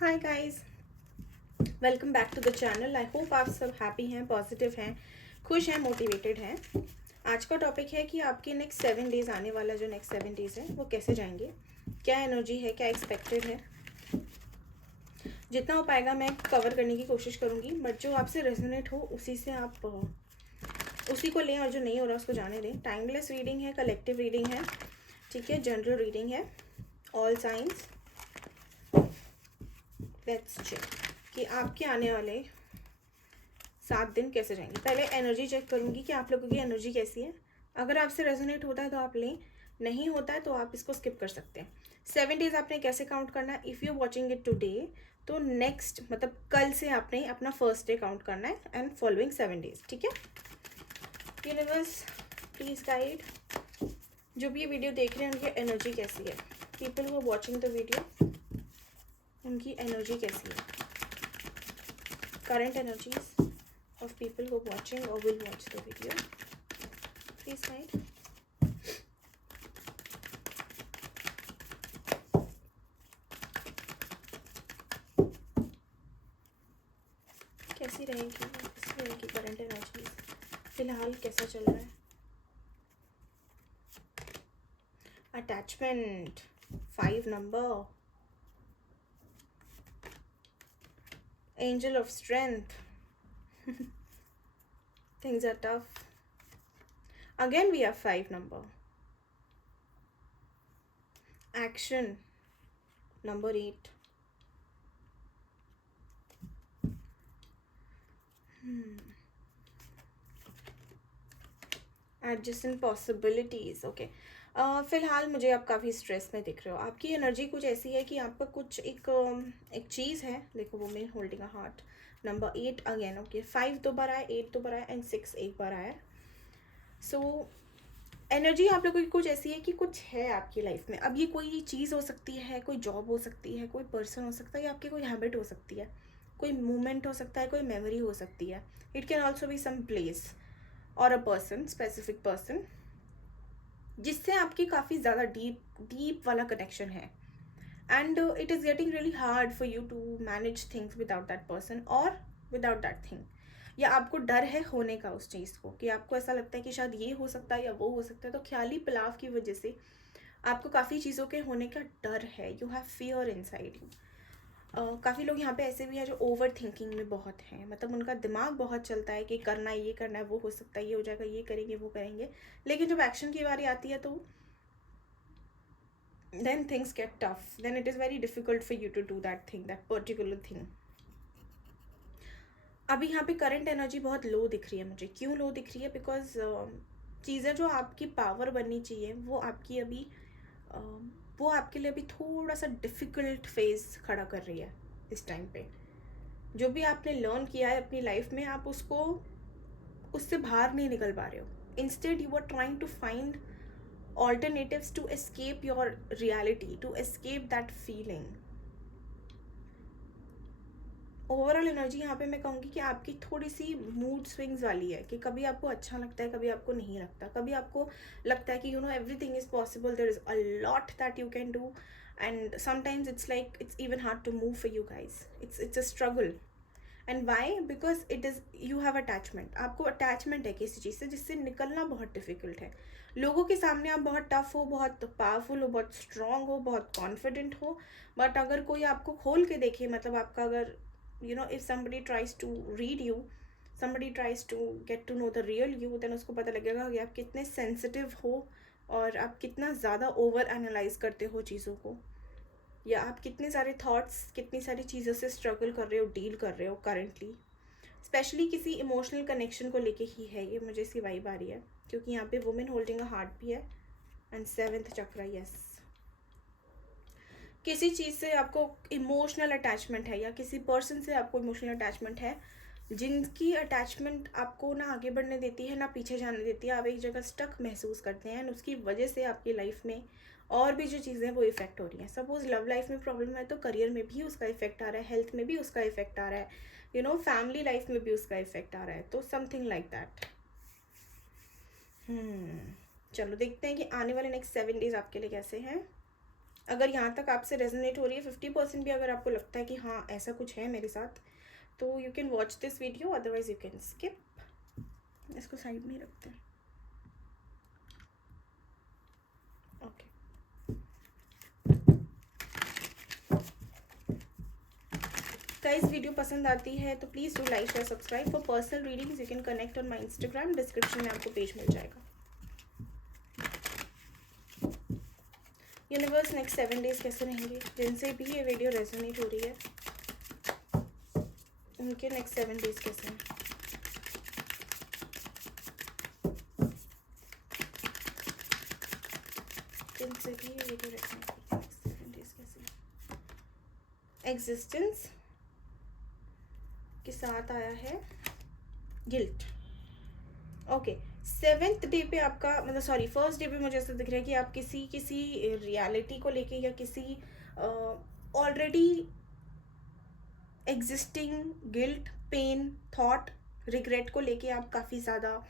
Hi guys, welcome back to the channel. I hope आप सब happy हैं, positive हैं, खुश हैं, मोटिवेटेड हैं। आज का टॉपिक है कि आपके नेक्स्ट 7 डेज आने वाला जो नेक्स्ट 7 डेज है वो कैसे जाएंगे, क्या एनर्जी है, क्या एक्सपेक्टेड है। जितना हो पाएगा मैं कवर करने की कोशिश करूँगी, बट जो आपसे रेजोनेट हो उसी से आप उसी को लें और जो नहीं हो रहा उसको जाने दें। टाइमलेस रीडिंग है, कलेक्टिव रीडिंग है, ठीक है, जनरल रीडिंग है, ऑल साइंस। लेट्स चेक कि आपके आने वाले 7 दिन कैसे जाएंगे। पहले एनर्जी चेक करूंगी कि आप लोगों की एनर्जी कैसी है। अगर आपसे रेजोनेट होता है तो आप लें, नहीं होता है तो आप इसको स्किप कर सकते हैं। 7 डेज आपने कैसे काउंट करना है, if you watching it today तो नेक्स्ट मतलब कल से आपने अपना फर्स्ट डे काउंट करना है एंड फॉलोइंग 7 डेज, ठीक है। यूनिवर्स प्लीज गाइड, जो भी ये वीडियो देख रहे हैं उनकी एनर्जी कैसी है, people who are watching the video उनकी एनर्जी कैसी है, current energies of people who are watching or will watch the video. Please guide. कैसी रहेगी करंट एनर्जी, फिलहाल कैसा चल रहा है। Attachment 5 number, angel of strength, things are tough. Again we have 5 number, action number 8. Adjacent possibilities, okay. फ़िलहाल मुझे आप काफ़ी स्ट्रेस में दिख रहे हो। आपकी एनर्जी कुछ ऐसी है कि आपका कुछ एक चीज़ है। देखो, women holding a heart, number 8 again, okay. 5 दो बार आया, 8 दो बार आया एंड 6 एक बार आया। सो एनर्जी आप लोगों की कुछ ऐसी है कि कुछ है आपकी लाइफ में। अब ये कोई चीज़ हो सकती है, कोई जॉब हो सकती है, कोई पर्सन हो सकता है, या आपकी कोई हैबिट हो सकती है, कोई मूवमेंट हो सकता है, कोई मेमोरी हो सकती है। It can also be some place और अ पर्सन, स्पेसिफिक पर्सन, जिससे आपकी काफ़ी ज़्यादा डीप वाला कनेक्शन है। And it is getting really hard for you to manage things without that person और विदाउट दैट थिंग। या आपको डर है होने का उस चीज़ को, कि आपको ऐसा लगता है कि शायद ये हो सकता है या वो हो सकता है। तो ख्याली पुलाव की वजह से आपको काफ़ी चीज़ों के होने का डर है। You have fear inside you. काफ़ी लोग यहाँ पे ऐसे भी हैं जो ओवर थिंकिंग में बहुत हैं, मतलब उनका दिमाग बहुत चलता है कि करना है, ये करना है, वो हो सकता है, ये हो जाएगा, ये करेंगे, वो करेंगे। लेकिन जब एक्शन की बारी आती है तो then things get tough, then it is very difficult for you to do that thing, that particular thing. अभी यहाँ पे करंट एनर्जी बहुत लो दिख रही है मुझे। क्यों लो दिख रही है? बिकॉज चीज़ें जो आपकी पावर बननी चाहिए वो आपकी अभी वो आपके लिए अभी थोड़ा सा डिफ़िकल्ट फेज खड़ा कर रही है इस टाइम पे। जो भी आपने लर्न किया है अपनी लाइफ में, आप उसको उससे बाहर नहीं निकल पा रहे हो। Instead you are trying to find alternatives to escape your reality, to escape that feeling. Overall energy यहाँ पे मैं कहूँगी कि आपकी थोड़ी सी मूड स्विंग्स वाली है, कि कभी आपको अच्छा लगता है, कभी आपको नहीं लगता, कभी आपको लगता है कि you know everything is possible, there is a lot that you can do, and sometimes it's like it's even hard to move for you guys. It's a struggle. And why? Because it is you have attachment. आपको attachment है किसी चीज़ से जिससे निकलना बहुत difficult है। लोगों के सामने आप बहुत टफ हो, बहुत पावरफुल हो, बहुत स्ट्रांग हो, बहुत कॉन्फिडेंट हो, बट अगर कोई आपको खोल के देखे, मतलब आपका अगर you know if somebody tries to read you, somebody tries to get to know the real you, then उसको पता लगेगा कि आप कितने सेंसिटिव हो और आप कितना ज़्यादा ओवर एनालाइज करते हो चीज़ों को, या आप कितने सारे थॉट्स, कितनी सारी चीज़ों से स्ट्रगल कर रहे हो, डील कर रहे हो करंटली। स्पेशली किसी इमोशनल कनेक्शन को लेके ही है ये, मुझे सी वाइब आ रही है, क्योंकि यहाँ पे वुमेन होल्डिंग अ हार्ट भी है एंड 7th चक्रा। यस, किसी चीज़ से आपको इमोशनल अटैचमेंट है, या किसी पर्सन से आपको इमोशनल अटैचमेंट है, जिनकी अटैचमेंट आपको ना आगे बढ़ने देती है ना पीछे जाने देती है। आप एक जगह स्टक महसूस करते हैं, एंड उसकी वजह से आपकी लाइफ में और भी जो चीज़ें वो इफ़ेक्ट हो रही हैं। सपोज लव लाइफ में प्रॉब्लम है तो करियर में भी उसका इफेक्ट आ रहा है, हेल्थ में भी उसका इफेक्ट आ रहा है, यू नो फैमिली लाइफ में भी उसका इफेक्ट आ रहा है। तो समथिंग लाइक दैट। चलो देखते हैं कि आने वाले नेक्स्ट 7 डेज आपके लिए कैसे हैं। अगर यहाँ तक आपसे रेजोनेट हो रही है 50% भी अगर आपको लगता है कि हाँ ऐसा कुछ है मेरे साथ, तो you can watch this video, otherwise you can skip. इसको साइड में ही रखते हैं। ओके, गाइस वीडियो पसंद आती है तो please do like share subscribe. For personal readings you can connect on my Instagram, description में आपको पेज मिल जाएगा। यूनिवर्स नेक्स्ट 7 डेज कैसे रहेंगे, जिनसे भी ये वीडियो रेजोनेट हो रही है उनके नेक्स्ट 7 डेज कैसे हैं। जिनसे भी ये वीडियो रेजोनेट हो रही है नेक्स्ट 7 डेज कैसे हैं। एग्जिस्टेंस के साथ आया है गिल्ट। ओके, 7th डे पे आपका मतलब सॉरी 1st डे पे मुझे ऐसा दिख रहा है कि आप किसी रियलिटी को लेके या किसी already existing guilt, pain, thought, regret को लेके आप काफ़ी ज़्यादा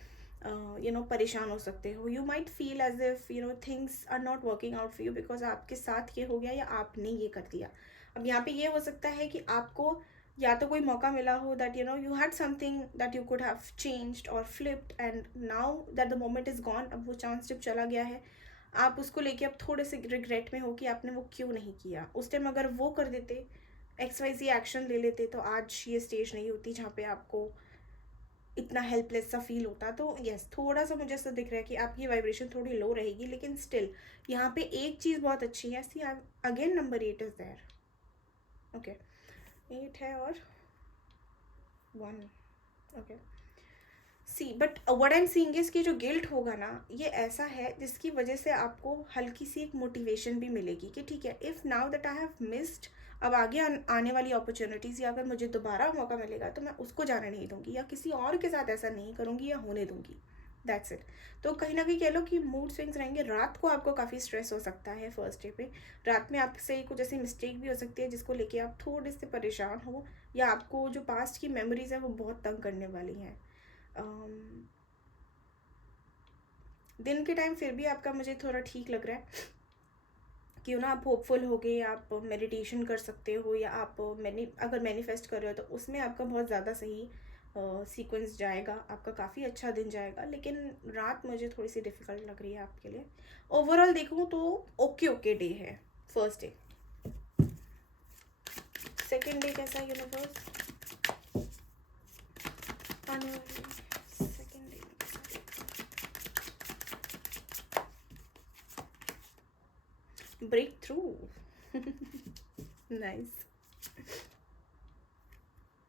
परेशान हो सकते हो। You might feel as if things are not working out for you because आपके साथ ये हो गया या आपने ये कर दिया। अब यहाँ पे ये हो सकता है कि आपको या तो कोई मौका मिला हो that you had something that you could have changed और flipped, and now that the moment is gone. अब वो चांस जब चला गया है, आप उसको लेके अब थोड़े से रिग्रेट में हो कि आपने वो क्यों नहीं किया। उस टाइम अगर वो कर देते, XYZ एक्शन ले लेते, तो आज ये स्टेज नहीं होती जहाँ पे आपको इतना हेल्पलेस सा फील होता। तो यस, थोड़ा सा मुझे ऐसा दिख रहा है कि आपकी वाइब्रेशन थोड़ी लो रहेगी, लेकिन स्टिल यहाँ पे एक चीज़ बहुत अच्छी है। See again number 8 is there. Okay, 8 है और 1। Okay, see but what I am seeing is कि जो गिल्ट होगा ना, ये ऐसा है जिसकी वजह से आपको हल्की सी एक मोटिवेशन भी मिलेगी कि ठीक है, if now that I have missed, अब आगे आने वाली अपॉर्चुनिटीज़ या अगर मुझे दोबारा मौका मिलेगा तो मैं उसको जाने नहीं दूंगी या किसी और के साथ ऐसा नहीं करूँगी या होने दूंगी। That's it. तो कहीं ना कहीं कह लो कि मूड स्विंग्स रहेंगे। रात को आपको काफ़ी स्ट्रेस हो सकता है 1st डे पे। रात में आपसे कुछ ऐसी मिस्टेक भी हो सकती है जिसको लेके आप थोड़े से परेशान हो, या आपको जो पास्ट की मेमोरीज है वो बहुत तंग करने वाली हैं। दिन के टाइम फिर भी आपका मुझे थोड़ा ठीक लग रहा है। क्यों ना आप होपफुल हो गए, आप मेडिटेशन कर सकते हो, या आप अगर मैनिफेस्ट कर रहे हो तो उसमें आपका बहुत ज़्यादा सही सीक्वेंस जाएगा, आपका काफ़ी अच्छा दिन जाएगा। लेकिन रात मुझे थोड़ी सी डिफ़िकल्ट लग रही है आपके लिए। ओवरऑल देखूँ तो ओके डे है 1st डे। 2nd डे कैसा है यूनिवर्स, आने वाले 2nd day breakthrough. Nice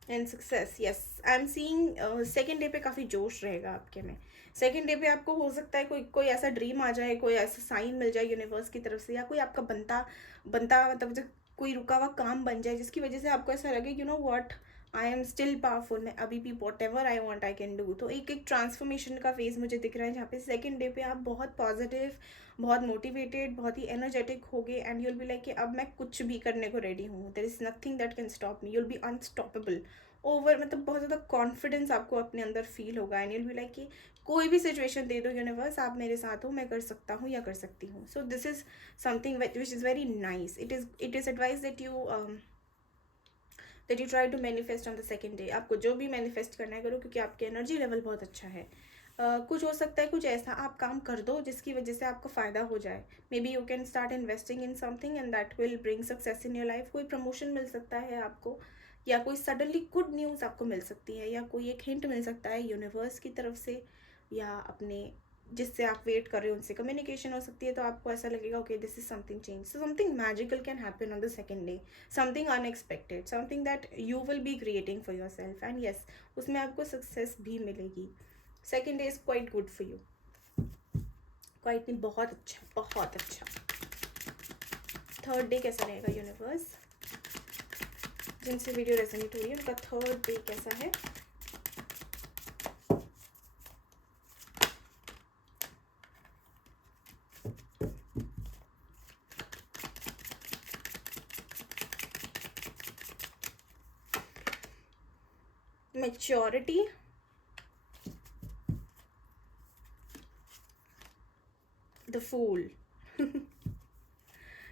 and success. Yes, I am seeing 2nd day पे काफ़ी जोश रहेगा आपके में। 2nd डे पे आपको हो सकता है कोई कोई ऐसा ड्रीम आ जाए, कोई ऐसा साइन मिल जाए यूनिवर्स की तरफ से, या कोई आपका बनता बनता मतलब जो कोई रुका हुआ काम बन जाए जिसकी वजह से आपको ऐसा लगे what, I am still powerful, मैं अभी भी what ever I want I can do. तो एक एक ट्रांसफॉर्मेशन का फेज मुझे दिख रहा है जहाँ पे 2nd डे पे आप बहुत पॉजिटिव, बहुत मोटिवेटेड, बहुत ही एनर्जेटिक हो गए, एंड यूल बी लाइक कि अब मैं कुछ भी करने को रेडी हूँ। There is nothing that can stop me, you'll be unstoppable. Over मतलब बहुत ज़्यादा कॉन्फिडेंस आपको अपने अंदर फील होगा, एंड यूल बी लाइक कि कोई भी सिचुएशन दे दो यूनिवर्स, आप मेरे साथ हो, मैं कर सकता हूँ या कर सकती हूँ। So this is something which is very nice. It is advice that you try to manifest on the 2nd day. आपको जो भी मैनिफेस्ट करना है करो, क्योंकि आपके एनर्जी लेवल बहुत अच्छा है। कुछ हो सकता है, कुछ ऐसा आप काम कर दो जिसकी वजह से आपको फ़ायदा हो जाए। May be you can start investing in something and that will bring success in your life. कोई प्रमोशन मिल सकता है आपको, या कोई सडनली गुड न्यूज़ आपको मिल सकती है, या कोई एक हिंट मिल सकता है यूनिवर्स की तरफ से, या अपने जिससे आप वेट कर रहे हो उनसे कम्युनिकेशन हो सकती है। तो आपको ऐसा लगेगा okay this is something change. So something magical can happen on the 2nd day, something unexpected, something that you will be creating for your self, and yes उसमें आपको सक्सेस भी मिलेगी। 2nd day is quite good for you, quite नहीं, बहुत अच्छा, बहुत अच्छा। 3rd day कैसा रहेगा यूनिवर्स, जिनसे वीडियो रेजोनेट हो रही है उनका 3rd डे कैसा है। Maturity, the fool.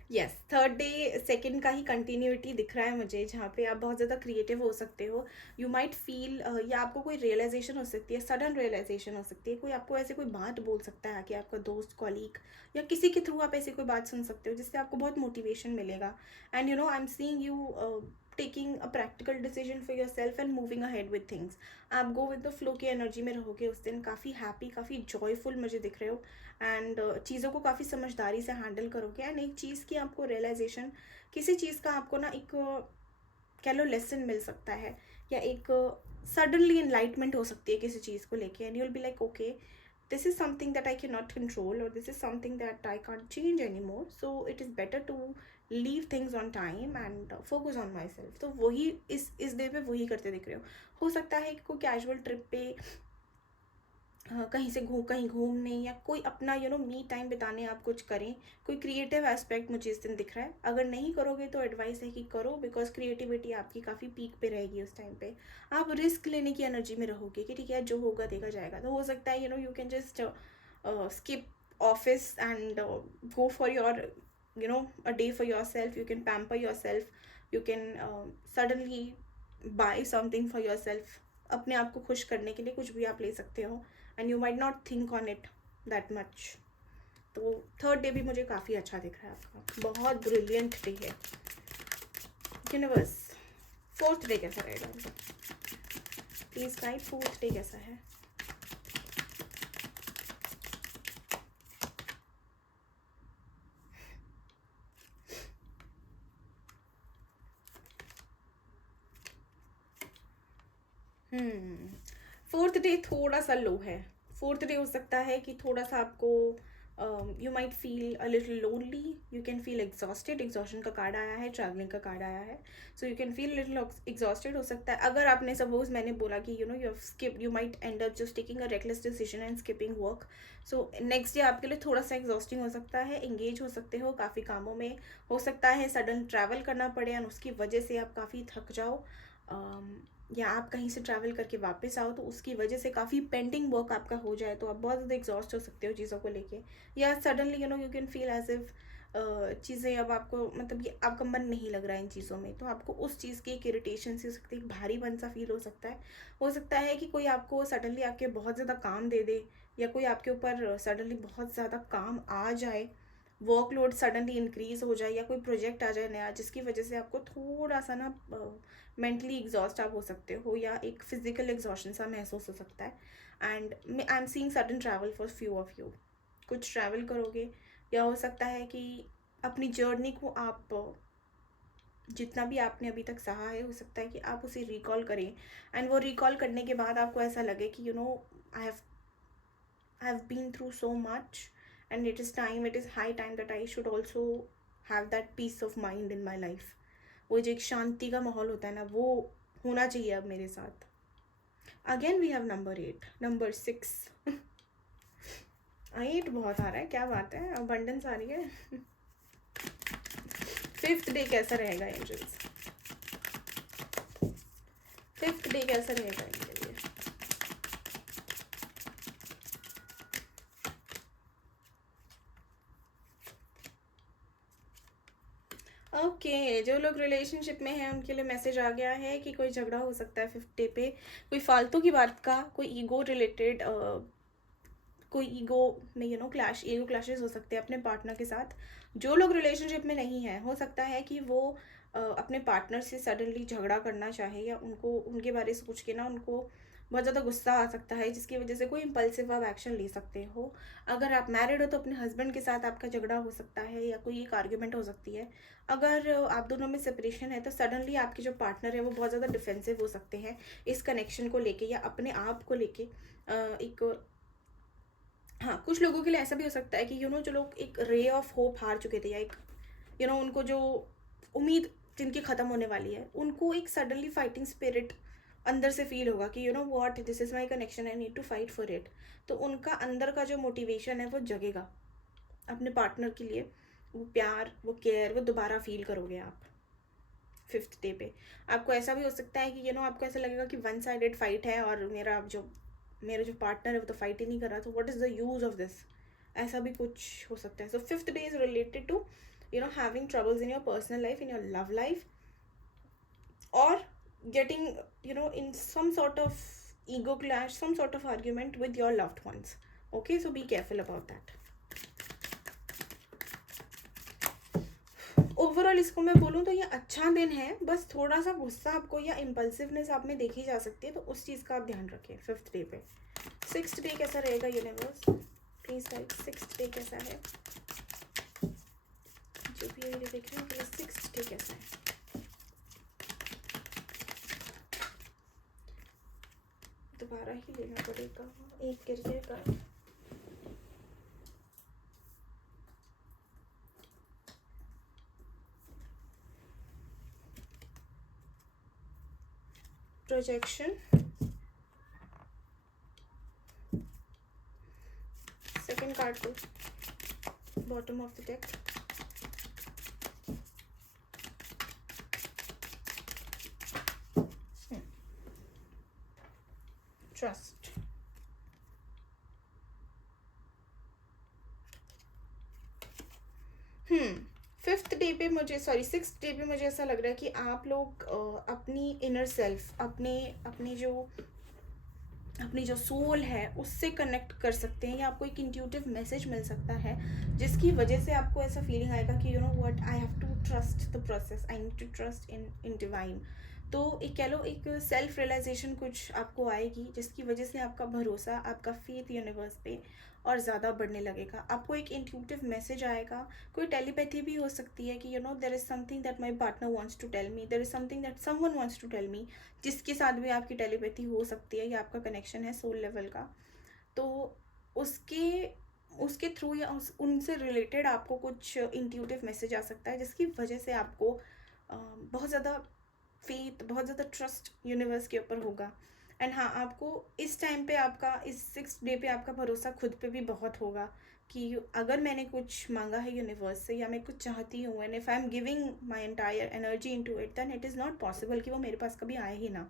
Yes, third day second का ही कंटिन्यूटी दिख रहा है मुझे, जहाँ पे आप बहुत ज़्यादा क्रिएटिव हो सकते हो। यू माइट फील, या आपको कोई रियलाइजेशन हो सकती है, सडन रियलाइजेशन हो सकती है, कोई आपको ऐसे कोई बात बोल सकता है कि आपका दोस्त, कॉलीग या किसी के थ्रू आप ऐसी कोई बात सुन सकते हो जिससे आपको बहुत मोटिवेशन मिलेगा। And you know I am seeing you taking a practical decision for your self and moving ahead with things. आप गो विद द फ्लो की एनर्जी में रहोगे उस दिन, काफ़ी हैप्पी, काफ़ी जॉयफुल मुझे दिख रहे हो। एंड चीज़ों को काफ़ी समझदारी से हैंडल करोगे। एंड एक चीज़ की आपको रियलाइजेशन, किसी चीज़ का आपको ना एक कह लो लेसन मिल सकता है, या एक सडनली इनलाइटमेंट हो सकती है किसी चीज़ को लेके। And you will be like okay, this is something that I cannot control, or this is something that I can't change anymore, so it is better to leave things on time and focus on myself। तो वही इस day पे वही करते दिख रहे हो सकता है कि कोई कैजुअल ट्रिप पे कहीं घूमने, या कोई अपना मी टाइम बिताने आप कुछ करें। कोई क्रिएटिव एस्पेक्ट मुझे इस दिन दिख रहा है। अगर नहीं करोगे तो एडवाइस है कि करो, बिकॉज क्रिएटिविटी आपकी काफ़ी पीक पे रहेगी उस टाइम पे। आप रिस्क लेने की एनर्जी में रहोगे कि ठीक है, जो होगा देखा जाएगा। तो हो सकता है you can just skip office and go for your a day for yourself। You can pamper yourself, you can suddenly buy something for yourself। अपने आप को खुश करने के लिए कुछ भी आप ले सकते हो, and you might not think on it that much. तो थर्ड डे भी मुझे काफ़ी अच्छा दिख रहा है आपका, बहुत ब्रिलियंट डे है यूनिवर्स। फोर्थ डे कैसा रहेगा प्लीज़ गाइड, फोर्थ डे कैसा है? फोर्थ डे थोड़ा सा लो है। फोर्थ डे हो सकता है कि थोड़ा सा आपको you might feel a little lonely, you can feel exhausted. Exhaustion का कार्ड आया है, ट्रैवलिंग का कार्ड आया है, so you can feel little exhausted. हो सकता है अगर आपने सपोज, मैंने बोला कि you skip, you might and up just taking a reckless decision and skipping work. So next day आपके लिए थोड़ा सा एग्जॉस्टिंग हो सकता है। एंगेज हो सकते हो काफ़ी कामों में, हो सकता है सडन ट्रैवल करना पड़े और उसकी वजह से आप काफ़ी थक जाओ, या आप कहीं से ट्रैवल करके वापस आओ तो उसकी वजह से काफ़ी पेंडिंग वर्क आपका हो जाए, तो आप बहुत ज़्यादा एग्जॉस्ट हो सकते हो चीज़ों को लेके। या suddenly you can feel as if चीज़ें अब आपको, मतलब ये आपका मन नहीं लग रहा है इन चीज़ों में, तो आपको उस चीज़ की एक इरिटेशन सी हो सकती है, एक भारीपन सा फील हो सकता है। हो सकता है कि कोई आपको सडनली आपके बहुत ज़्यादा काम दे दे, या कोई आपके ऊपर सडनली बहुत ज़्यादा काम आ जाए, वर्कलोड सडनली इंक्रीज हो जाए, या कोई प्रोजेक्ट आ जाए नया जिसकी वजह से आपको थोड़ा सा ना मेंटली एग्जॉस्ट आप हो सकते हो, या एक फिजिकल एग्जॉशन सा महसूस हो सकता है। And I am seeing sudden travel for few of you. कुछ ट्रैवल करोगे, या हो सकता है कि अपनी जर्नी को आप जितना भी आपने अभी तक सहा है, हो सकता है कि आप उसे रिकॉल करें, एंड वो रिकॉल करने के बाद आपको ऐसा लगे कि I have been through so much, and it is high time that I should also have that peace of mind in my life। वो जो एक शांति का माहौल होता है ना, वो होना चाहिए अब मेरे साथ। Again we have number 8, number 6। 8 बहुत आ रहा है, क्या बात है, अबंडेंस आ रही है। फिफ्थ डे कैसा रहेगा एंजल्स? फिफ्थ डे कैसा रहेगा इनके लिए? ओके, जो लोग रिलेशनशिप में हैं उनके लिए मैसेज आ गया है कि कोई झगड़ा हो सकता है फिफ्थ डे पे, कोई फालतू की बात का, कोई ईगो रिलेटेड, कोई ईगो में क्लैश, ईगो क्लैशेस हो सकते हैं अपने पार्टनर के साथ। जो लोग रिलेशनशिप में नहीं हैं, हो सकता है कि वो अपने पार्टनर से सडनली झगड़ा करना चाहे, या उनको उनके बारे में सोच के ना उनको बहुत ज़्यादा गुस्सा आ सकता है, जिसकी वजह से कोई इम्पल्सिव आप एक्शन ले सकते हो। अगर आप मैरिड हो तो अपने हस्बैंड के साथ आपका झगड़ा हो सकता है, या कोई एक आर्ग्यूमेंट हो सकती है। अगर आप दोनों में सेपरेशन है तो सडनली आपके जो पार्टनर है वो बहुत ज़्यादा डिफेंसिव हो सकते हैं इस कनेक्शन को लेके, या अपने आप को लेके। एक, हाँ, कुछ लोगों के लिए ऐसा भी हो सकता है कि जो लोग एक रे ऑफ होप हार चुके थे, या एक उनको जो उम्मीद जिनकी ख़त्म होने वाली है, उनको एक सडनली फाइटिंग स्पिरिट अंदर से फील होगा कि what, this is my connection, I need to fight for it. तो उनका अंदर का जो मोटिवेशन है वो जगेगा अपने पार्टनर के लिए। वो प्यार, वो केयर, वो दोबारा फील करोगे आप फिफ्थ डे पे। आपको ऐसा भी हो सकता है कि आपको ऐसा लगेगा कि वन साइडेड फाइट है, और मेरा जो पार्टनर है वो तो फाइट ही नहीं कर रहा, तो what is the use of this, ऐसा भी कुछ हो सकता है। So fifth day is related to having troubles in your personal life, in your love life, or getting, in some sort of ego clash, some sort of argument with your loved ones. Okay, so be careful about that. Overall इसको मैं बोलूँ तो ये अच्छा दिन है, बस थोड़ा सा गुस्सा आपको या इम्पल्सिवनेस आप में देखी जा सकती है, तो उस चीज़ का आप ध्यान रखें 5th डे पे। 6th डे कैसा रहेगा universe, please guide, 6th day कैसा है, जो भी ये देख रहे हैं 6th डे कैसा है। दोबारा ही लेना पड़ेगा, एक गिर जाएगा। प्रोजेक्शन, सेकंड कार्ड को bottom of the deck, trust. Fifth day पे मुझे, सॉरी 6th डे पे मुझे ऐसा लग रहा है कि आप लोग अपनी इनर सेल्फ, अपनी जो सोल है उससे कनेक्ट कर सकते हैं, या आपको एक इंट्यूटिव मैसेज मिल सकता है जिसकी वजह से आपको ऐसा फीलिंग आएगा कि what, I have to trust the process, I need to trust in divine. तो एक कह लो, एक सेल्फ रियलाइजेशन कुछ आपको आएगी जिसकी वजह से आपका भरोसा, आपका फेथ यूनिवर्स पे और ज़्यादा बढ़ने लगेगा। आपको एक इंट्यूटिव मैसेज आएगा, कोई टेलीपैथी भी हो सकती है कि there is something that my partner wants to tell me, there is something that someone wants to tell me, जिसके साथ भी आपकी टेलीपैथी हो सकती है या आपका कनेक्शन है सोल लेवल का। तो उसके उसके थ्रू या उनसे रिलेटेड आपको कुछ इंट्यूटिव मैसेज आ सकता है जिसकी वजह से आपको बहुत ज़्यादा फेथ, बहुत ज़्यादा ट्रस्ट यूनिवर्स के ऊपर होगा। एंड हाँ, आपको इस टाइम पे आपका, इस 6th डे पे आपका भरोसा खुद पे भी बहुत होगा कि अगर मैंने कुछ मांगा है यूनिवर्स से या मैं कुछ चाहती हूँ, and if I am giving my entire energy into it, then it is not possible कि वो मेरे पास कभी आए ही ना।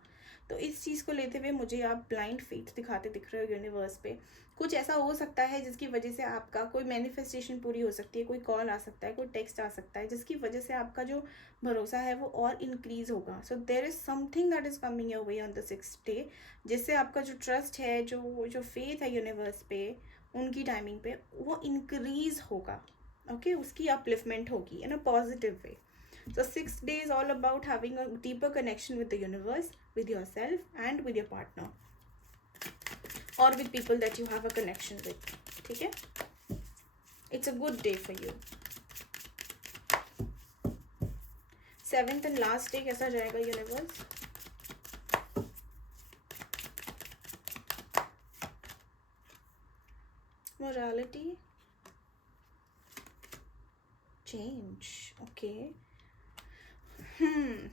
तो इस चीज़ को लेते हुए मुझे आप ब्लाइंड फेथ दिखाते दिख रहे हो यूनिवर्स पे। कुछ ऐसा हो सकता है जिसकी वजह से आपका कोई मैनिफेस्टेशन पूरी हो सकती है, कोई कॉल आ सकता है, कोई टेक्स्ट आ सकता है, जिसकी वजह से आपका जो भरोसा है वो और इंक्रीज होगा। So there is something that is coming your way on the 6th day, जिससे आपका जो ट्रस्ट है, जो फेथ है यूनिवर्स पे, उनकी टाइमिंग पे, वो इंक्रीज होगा। ओके, उसकी अपलिफ्टमेंट होगी in a positive way. So 6th day is all about having a deeper connection with the universe, with yourself, and with your partner, or with people that you have a connection with. ठीक है, it's a good day for you. 7th and last day कैसा जाएगा universe? Morality, change. Okay.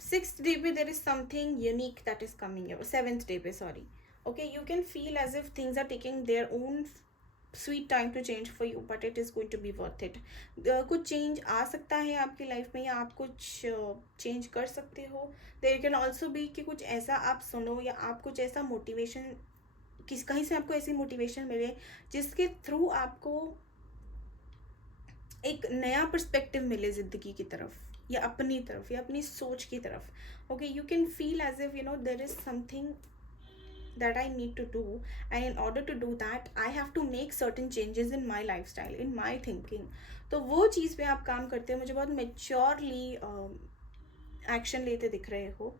6th day पे there is something unique that is coming your 7th day पे, sorry. Okay, you can feel as if things are taking their own sweet time to change for you, but it is going to be worth it. कुछ change आ सकता है आपकी life में, या आप कुछ change कर सकते हो। There can also be कि कुछ ऐसा आप सुनो, या आप कुछ ऐसा मोटिवेशन, कहीं से आपको ऐसी मोटिवेशन मिले जिसके थ्रू आपको एक नया पर्सपेक्टिव मिले ज़िंदगी की तरफ, या अपनी तरफ, या अपनी सोच की तरफ। Okay, you can feel as if there is something that I need to do, and in order to do that I have to make certain changes in my lifestyle, in my thinking. तो वो चीज़ पे आप काम करते हो, मुझे बहुत maturely action लेते दिख रहे हो।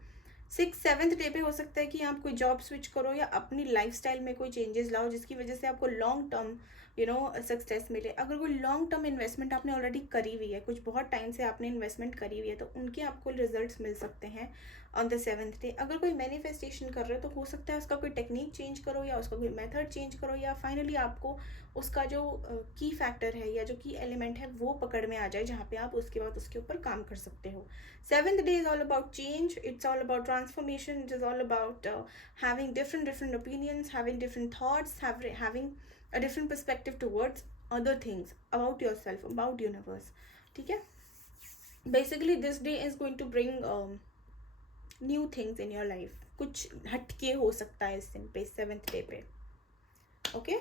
6th-7th डे पे हो सकता है कि आप कोई जॉब स्विच करो या अपनी लाइफस्टाइल में कोई चेंजेस लाओ जिसकी वजह से आपको लॉन्ग टर्म सक्सेस मिले। अगर कोई लॉन्ग टर्म इन्वेस्टमेंट आपने ऑलरेडी करी हुई है, कुछ बहुत टाइम से आपने इन्वेस्टमेंट करी हुई है, तो उनके आपको रिजल्ट्स मिल सकते हैं ऑन द 7th डे। अगर कोई मैनिफेस्टेशन कर रहे हो तो हो सकता है उसका कोई टेक्निक चेंज करो, या उसका कोई मेथड चेंज करो, या फाइनली आपको उसका जो की फैक्टर है या जो की एलिमेंट है वो पकड़ में आ जाए, जहाँ पे आप उसके बाद उसके ऊपर काम कर सकते हो। 7th day is all about change, it's all about transformation, it is all about having different opinions, having different thoughts, having a different perspective towards other things, about yourself, about universe. ठीक है, basically this day is going to bring new things in your life. कुछ हटके हो सकता है इस दिन पे, 7th day पे। ओके,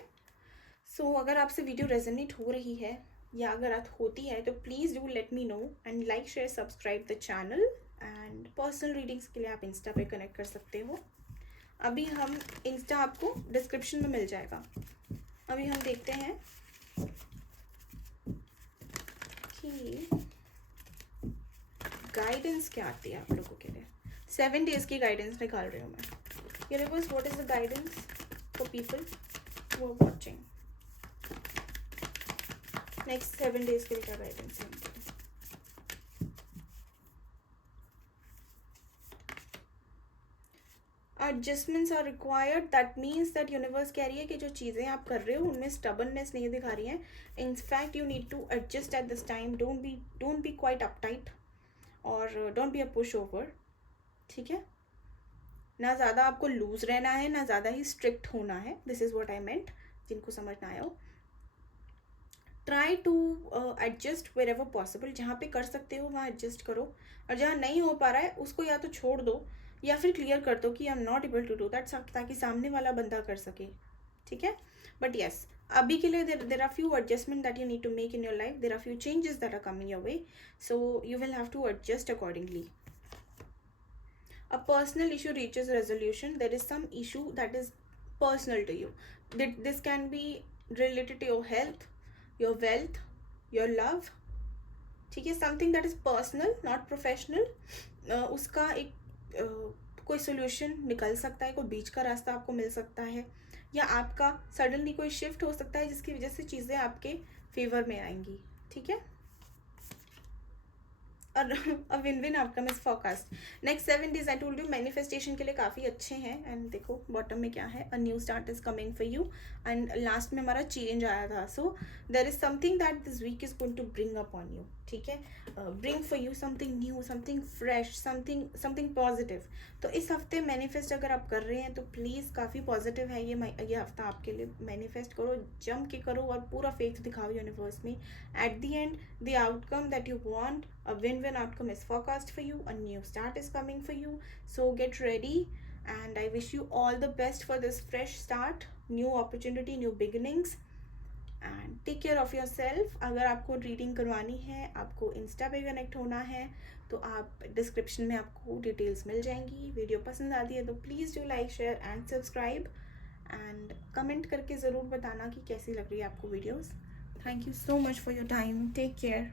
सो अगर आपसे वीडियो रेजोनेट हो रही है या अगर आप होती है तो please do let me know and like share subscribe the channel. And personal readings के लिए आप इंस्टा पे कनेक्ट कर सकते हो। अभी हम इंस्टा आपको डिस्क्रिप्शन में मिल जाएगा। अभी हम देखते हैं कि गाइडेंस क्या आती है आप लोगों के लिए। 7 डेज की गाइडेंस निकाल रही हूँ मैं। Universe, what is the guidance for people who are watching? Next 7 days के लिए क्या गाइडेंस है? Adjustments are required, that means that universe कह रही है कि जो चीज़ें आप कर रहे हो उनमें स्टबननेस नहीं दिखा रही हैं। In fact you need to adjust at this time. Don't be quite uptight और don't be a push over. ठीक है, ना ज़्यादा आपको लूज रहना है, ना ज़्यादा ही स्ट्रिक्ट होना है। This is what I meant, जिनको समझ ना आया हो। Try to adjust wherever possible. जहाँ पे कर सकते हो वहाँ एडजस्ट करो, और जहाँ नहीं हो पा रहा है उसको या तो छोड़ दो या फिर क्लियर कर दो कि I am not able to do that, ताकि सामने वाला बंदा कर सके। ठीक है, बट येस, अभी के लिए there are few adjustment that you need to make in your life. There are few changes that are coming your way, so you will have to adjust accordingly. A personal issue reaches resolution. There is some issue that is personal to you. This can be related to your health, your wealth, your love. ठीक है, something that is personal not professional. उसका एक कोई solution निकल सकता है, कोई बीच का रास्ता आपको मिल सकता है, या आपका सडनली कोई शिफ्ट हो सकता है जिसकी वजह से चीज़ें आपके फेवर में आएंगी। ठीक है, और a win win outcome is forecast. Next 7 days I told you manifestation के लिए काफ़ी अच्छे हैं। एंड देखो बॉटम में क्या है, a new start is coming for you. And last में हमारा चेंज आया था, so there is something that this week is going to bring up on you. ठीक है, bring for you something new, something fresh, something positive. तो इस हफ्ते manifest अगर आप कर रहे हैं तो प्लीज़ काफ़ी पॉजिटिव है ये हफ्ता आपके लिए। मैनिफेस्ट करो, जम के करो और पूरा फेथ दिखाओ यूनिवर्स में। At the end the outcome that you want, a win-win outcome is forecast for you, a new start is coming for you. So get ready, and I wish you all the best for this fresh start, new opportunity, new beginnings, and take care of yourself. अगर आपको reading करवानी है, आपको Insta पे connect होना है, तो आप डिस्क्रिप्शन में आपको डिटेल्स मिल जाएंगी। वीडियो पसंद आती है तो please do like share and subscribe, and comment करके ज़रूर बताना कि कैसी लग रही है आपको videos. Thank you so much for your time. Take care.